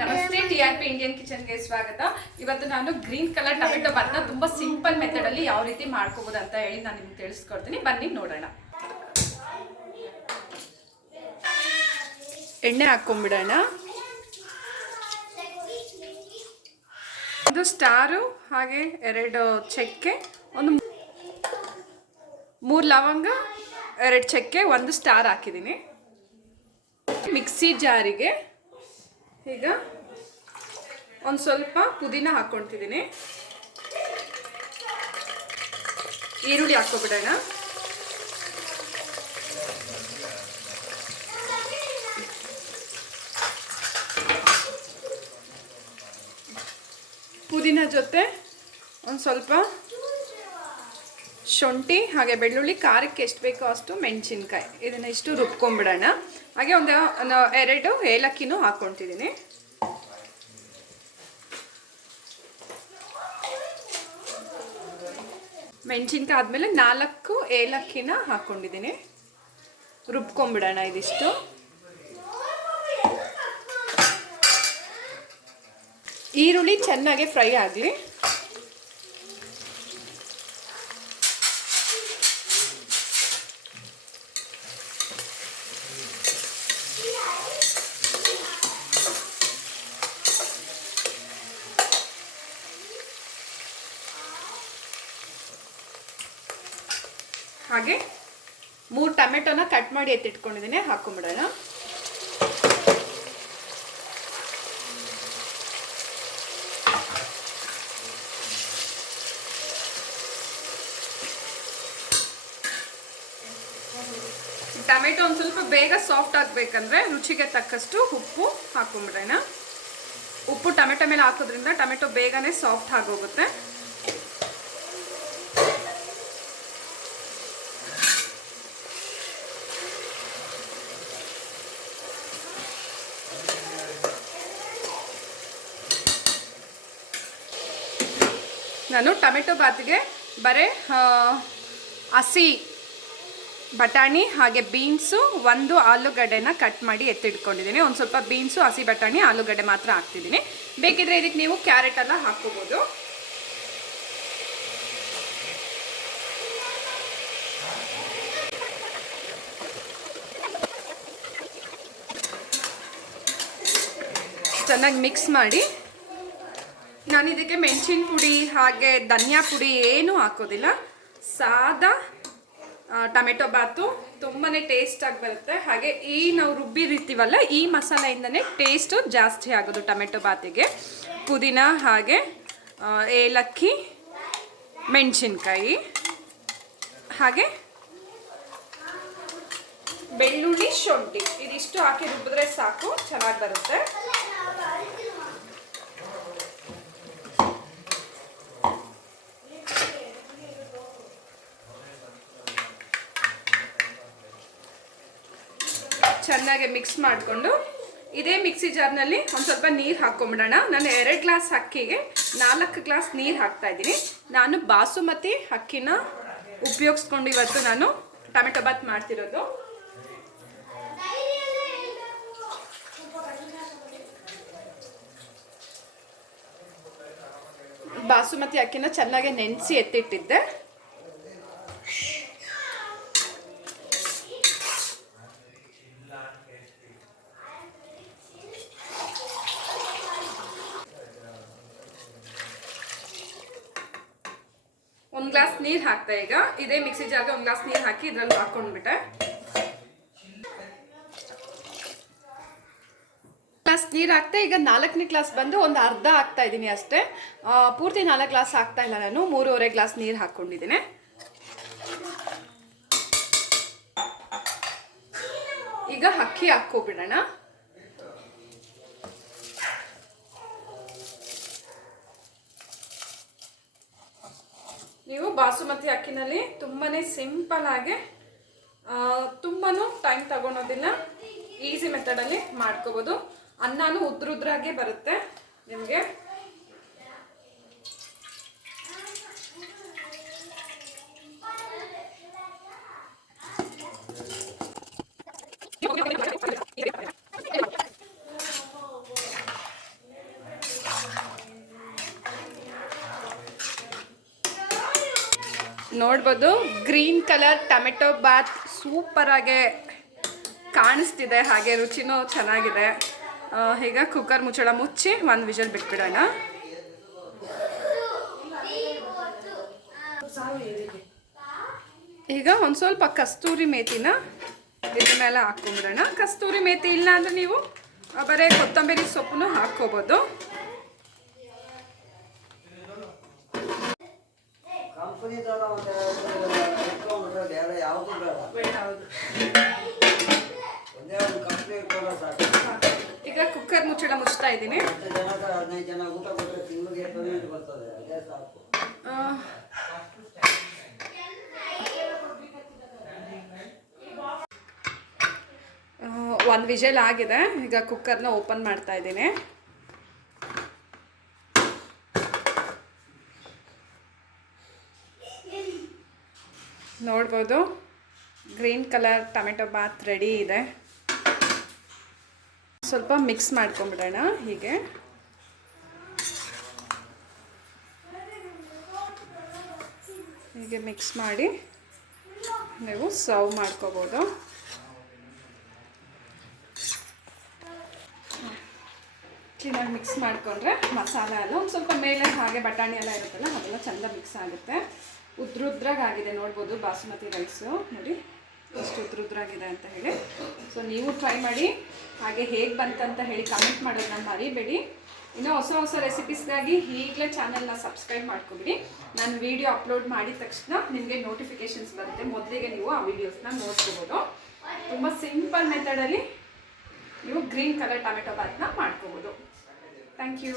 ನಮಸ್ತೆ T R P Indian ಕಿಚನ್ಗೆ ಸ್ವಾಗತ. ಇವತ್ತು ನಾನು ಗ್ರೀನ್ ಕಲರ್ ಟೊಮೆಟೊ ಬಾತ್ನ ತುಂಬಾ ಸಿಂಪಲ್ ಮೆಥಡ್ ಅಲ್ಲಿ ಯಾವ ರೀತಿ ಮಾಡ್ಕೋಬಹುದು ಅಂತ ಹೇಳಿ ನಾನು ನಿಮ್ಗೆ ತಿಳಿಸ್ಕೊಡ್ತೀನಿ. ಬನ್ನಿ ನೋಡೋಣ. ಎಣ್ಣೆ ಹಾಕೊಂಡ್ಬಿಡೋಣ. ಒಂದು ಸ್ಟಾರು ಹಾಗೆ ಎರಡು ಚಕ್ಕೆ ಒಂದು ಮೂರು ಲವಂಗ ಎರಡು ಚಕ್ಕೆ ಒಂದು ಸ್ಟಾರ್ ಹಾಕಿದ್ದೀನಿ. ಮಿಕ್ಸಿ ಜಾರಿಗೆ ಈಗ ಒಂದು ಸ್ವಲ್ಪ ಪುದೀನ ಹಾಕ್ಕೊಳ್ತಿದ್ದೀನಿ. ಈರುಳ್ಳಿ ಹಾಕ್ಕೊಬಿಡೋಣ. ಪುದೀನ ಜೊತೆ ಒಂದು ಸ್ವಲ್ಪ ಶುಂಠಿ ಹಾಗೆ ಬೆಳ್ಳುಳ್ಳಿ, ಖಾರಕ್ಕೆ ಎಷ್ಟು ಬೇಕೋ ಅಷ್ಟು ಮೆಣಸಿನ್ಕಾಯಿ. ಇದನ್ನ ಇಷ್ಟು ರುಬ್ಕೊಂಡ್ಬಿಡೋಣ ಹಾಗೆ ಒಂದು ಎರಡು ಏಲಕ್ಕಿನೂ ಹಾಕ್ಕೊತಿದ್ದೀನಿ ಮೆಣಸಿನ್ಕಾಯಿ ಆದಮೇಲೆ ನಾಲ್ಕು ಏಲಕ್ಕಿನ ಹಾಕ್ಕೊಂಡಿದ್ದೀನಿ. ರುಬ್ಕೊಂಡ್ಬಿಡೋಣ ಇದಿಷ್ಟು. ಈರುಳ್ಳಿ ಚೆನ್ನಾಗಿ ಫ್ರೈ ಆಗಲಿ. ಹಾಗೆ ಮೂರು ಟೊಮೆಟೊನ ಕಟ್ ಮಾಡಿ ಎತ್ತಿಟ್ಕೊಂಡಿದ್ದೀನಿ ಹಾಕೊಂಬಿಡೋಣ. ಟೊಮೆಟೊ ಒಂದು ಸ್ವಲ್ಪ ಬೇಗ ಸಾಫ್ಟ್ ಆಗಬೇಕಂದ್ರೆ ರುಚಿಗೆ ತಕ್ಕಷ್ಟು ಉಪ್ಪು ಹಾಕೊಂಬಿಡೋಣ. ಉಪ್ಪು ಟೊಮೆಟೊ ಮೇಲೆ ಹಾಕೋದ್ರಿಂದ ಟೊಮೆಟೊ ಬೇಗನೆ ಸಾಫ್ಟ್ ಆಗೋಗುತ್ತೆ. ನಾನು ಟೊಮೆಟೊ ಬಾತಿಗೆ ಬರೀ ಹಸಿ ಬಟಾಣಿ ಹಾಗೆ ಬೀನ್ಸು ಒಂದು ಆಲೂಗಡ್ಡೆನ ಕಟ್ ಮಾಡಿ ಎತ್ತಿಟ್ಕೊಂಡಿದ್ದೀನಿ. ಒಂದು ಸ್ವಲ್ಪ ಬೀನ್ಸು, ಹಸಿ ಬಟಾಣಿ, ಆಲೂಗಡ್ಡೆ ಮಾತ್ರ ಹಾಕ್ತಿದ್ದೀನಿ. ಬೇಕಿದ್ರೆ ಇದಕ್ಕೆ ನೀವು ಕ್ಯಾರೆಟ್ ಎಲ್ಲ ಹಾಕ್ಕೋಬೋದು. ಚೆನ್ನಾಗಿ ಮಿಕ್ಸ್ ಮಾಡಿ ನಾನು ಇದಕ್ಕೆ ಮೆಣಸಿನ ಪುಡಿ, ಹಾಗೆ ಧನಿಯಾ ಪುಡಿ ಏನೂ ಹಾಕೋದಿಲ್ಲ. ಸಾದಾ ಟೊಮೆಟೊ ಬಾತು ತುಂಬಾ ಟೇಸ್ಟಾಗಿ ಬರುತ್ತೆ. ಹಾಗೆ ಈ ನಾವು ರುಬ್ಬಿರ್ತೀವಲ್ಲ, ಈ ಮಸಾಲೆಯಿಂದನೇ ಟೇಸ್ಟು ಜಾಸ್ತಿ ಆಗೋದು ಟೊಮೆಟೊ ಬಾತಿಗೆ. ಪುದೀನ, ಹಾಗೆ ಏಲಕ್ಕಿ, ಮೆಣಸಿನ್ಕಾಯಿ. ಹಾಗೆ ಬೆಳ್ಳುಳ್ಳಿ ಶುಂಠಿ. ಇದಿಷ್ಟು ಹಾಕಿ ರುಬ್ಬಿದ್ರೆ ಸಾಕು, ಚೆನ್ನಾಗಿ ಬರುತ್ತೆ. ಚೆನ್ನಾಗಿ ಮಿಕ್ಸ್ ಮಾಡಿಕೊಂಡು ಇದೇ ಮಿಕ್ಸಿ ಜಾರ್ನಲ್ಲಿ ಒಂದು ಸ್ವಲ್ಪ ನೀರು ಹಾಕ್ಕೊಂಬಿಡೋಣ ನಾನು ಎರಡು ಗ್ಲಾಸ್ ಅಕ್ಕಿಗೆ ನಾಲ್ಕು ಗ್ಲಾಸ್ ನೀರು ಹಾಕ್ತಾ ಇದ್ದೀನಿ. ನಾನು ಬಾಸುಮತಿ ಅಕ್ಕಿನ ಉಪಯೋಗಿಸ್ಕೊಂಡು ಇವತ್ತು ನಾನು ಟೊಮೆಟೊ ಬಾತ್ ಮಾಡ್ತಿರೋದು. ಬಾಸುಮತಿ ಅಕ್ಕಿನ ಚೆನ್ನಾಗಿ ನೆನೆಸಿ ಎತ್ತಿಟ್ಟಿದ್ದೆ. ಒಂದು ಗ್ಲಾಸ್ ನೀರು ಹಾಕ್ತಾ ಈಗ. ಇದೇ ಮಿಕ್ಸಿ ಜಾರ್ಗೆ ಒಂದು ಗ್ಲಾಸ್ ನೀರು ಹಾಕಿ ಇದ್ರಲ್ಲಿ ಹಾಕೊಂಡ್ಬಿಟ್ಟೆ. ಗ್ಲಾಸ್ ನೀರು ಹಾಕ್ತಾ ಈಗ ನಾಲ್ಕನೇ ಗ್ಲಾಸ್ ಬಂದು ಒಂದು ಅರ್ಧ ಹಾಕ್ತಾ ಇದ್ದೀನಿ ಅಷ್ಟೇ. ಪೂರ್ತಿ ನಾಲ್ಕು ಗ್ಲಾಸ್ ಹಾಕ್ತಾ ಇಲ್ಲ ನಾನು, ಮೂರುವರೆ ಗ್ಲಾಸ್ ನೀರು ಹಾಕ್ಕೊಂಡಿದ್ದೀನಿ ಈಗ ಅಕ್ಕಿ ಹಾಕ್ಕೊಬಿಡೋಣ. ನೀವು ಬಾಸುಮತಿ ಅಕ್ಕಿನಲ್ಲಿ ತುಂಬಾ ಸಿಂಪಲ್ ಆಗಿ ತುಂಬಾ ಟೈಮ್ ತಗೊಳೋದಿಲ್ಲ ಈಸಿ ಮೆಥಡಲ್ಲಿ ಮಾಡ್ಕೋಬೋದು ಅನ್ನನೂ ಉದ್ರುದ್ರಾಗೆ ಬರುತ್ತೆ ನಿಮಗೆ ನೋಡ್ಬೋದು, ಗ್ರೀನ್ ಕಲರ್ ಟೊಮೆಟೊ ಬಾತ್ ಸೂಪರಾಗೆ ಕಾಣಿಸ್ತಿದೆ, ಹಾಗೆ ರುಚಿನೂ ಚೆನ್ನಾಗಿದೆ. ಈಗ ಕುಕ್ಕರ್ ಮುಚ್ಚಳ ಮುಚ್ಚಿ ಒಂದು ವಿಷಲ್ ಬಿಟ್ಬಿಡೋಣ. ಈಗ ಒಂದು ಸ್ವಲ್ಪ ಕಸ್ತೂರಿ ಮೇತಿನ ಇದ್ರ ಮೇಲೆ ಹಾಕೊಂಡ್ಬಿಡೋಣ ಕಸ್ತೂರಿ ಮೇತಿ ಇಲ್ಲ ಅಂದರೆ ನೀವು ಬರೀ ಕೊತ್ತಂಬರಿ ಸೊಪ್ಪನ್ನು ಹಾಕ್ಕೋಬೋದು. ಕಂಪನಿ ತರ ಮತ್ತೆ ಇಟ್ಕೊಂಡ್ಬಿಟ್ರೆ ಬೇರೆ ಯಾವುದು ಬೇಡ. ಒಂದೇ ಒಂದು ಕಂಪ್ನಿ ಇಟ್ಕೊಂಡ್ರೆ ಸಾಕು. ಈಗ ಕುಕ್ಕರ್ ಮುಚ್ಚಳ ಮುಚ್ತಾ ಇದ್ದೀನಿ. ಹತ್ತು ಜನಕ್ಕೆ ಹದಿನೈದು ಜನ ಊಟ ಕೊಟ್ಟರೆ ತಿಂಗಳಿಗೆ ಪೇಮೆಂಟ್ ಬರ್ತದೆ? ಅದೇ ಸಾಕು. ಒಂದು ವಿಜಲ್ ಆಗಿದೆ. ಈಗ ಕುಕ್ಕರ್ನ ಓಪನ್ ಮಾಡ್ತಾ ಇದ್ದೀನಿ. ನೋಡ್ಬೋದು. Green colour tomato bath ready ಇದೆ. ಸ್ವಲ್ಪ ಮಿಕ್ಸ್ ಮಾಡ್ಕೊಂಬಿಡೋಣ ಹೀಗೆ. ಹೀಗೆ ಮಿಕ್ಸ್ ಮಾಡಿ ನೀವು ಸರ್ವ್ ಮಾಡ್ಕೋಬೋದು. ಕ್ಲೀನಾಗಿ ಮಿಕ್ಸ್ ಮಾಡಿಕೊಂಡ್ರೆ ಮಸಾಲೆ ಎಲ್ಲ ಒಂದು ಸ್ವಲ್ಪ ಮೇಲೆ ಹಾಗೆ ಬಟಾಣಿ ಎಲ್ಲ ಇರುತ್ತಲ್ಲ, ಅದೆಲ್ಲ ಚೆಂದ ಮಿಕ್ಸ್ ಆಗುತ್ತೆ. ಉದ್ರುದ್ರಾಗಿದೆ ನೋಡ್ಬೋದು ಬಾಸುಮತಿ ರೈಸು. ನೋಡಿ, ಎಷ್ಟು ಉದ್ರುದ್ರಾಗಿದೆ ಅಂತ ಹೇಳಿ. ಸೊ ನೀವು ಟ್ರೈ ಮಾಡಿ, ಹಾಗೆ ಹೇಗೆ ಬಂತಂತ ಹೇಳಿ ಕಮೆಂಟ್ ಮಾಡೋದನ್ನ ಮರಿಬೇಡಿ. ಇನ್ನೂ ಹೊಸ ಹೊಸ ರೆಸಿಪೀಸ್ಗಾಗಿ ಈಗಲೇ ಚಾನಲ್ನ ಸಬ್ಸ್ಕ್ರೈಬ್ ಮಾಡ್ಕೊಬಿಡಿ. ನಾನು ವಿಡಿಯೋ ಅಪ್ಲೋಡ್ ಮಾಡಿದ ತಕ್ಷಣ ನಿಮಗೆ ನೋಟಿಫಿಕೇಶನ್ಸ್ ಬರುತ್ತೆ. ಮೊದಲಿಗೆ ನೀವು ಆ ವಿಡಿಯೋಸ್ನ ನೋಡ್ಕೋಬೋದು. ತುಂಬ ಸಿಂಪಲ್ ಮೆಥಡಲ್ಲಿ ನೀವು ಗ್ರೀನ್ ಕಲರ್ ಟೊಮೆಟೊ ಬಾತ್ನ ಮಾಡ್ಕೋಬೋದು. Thank you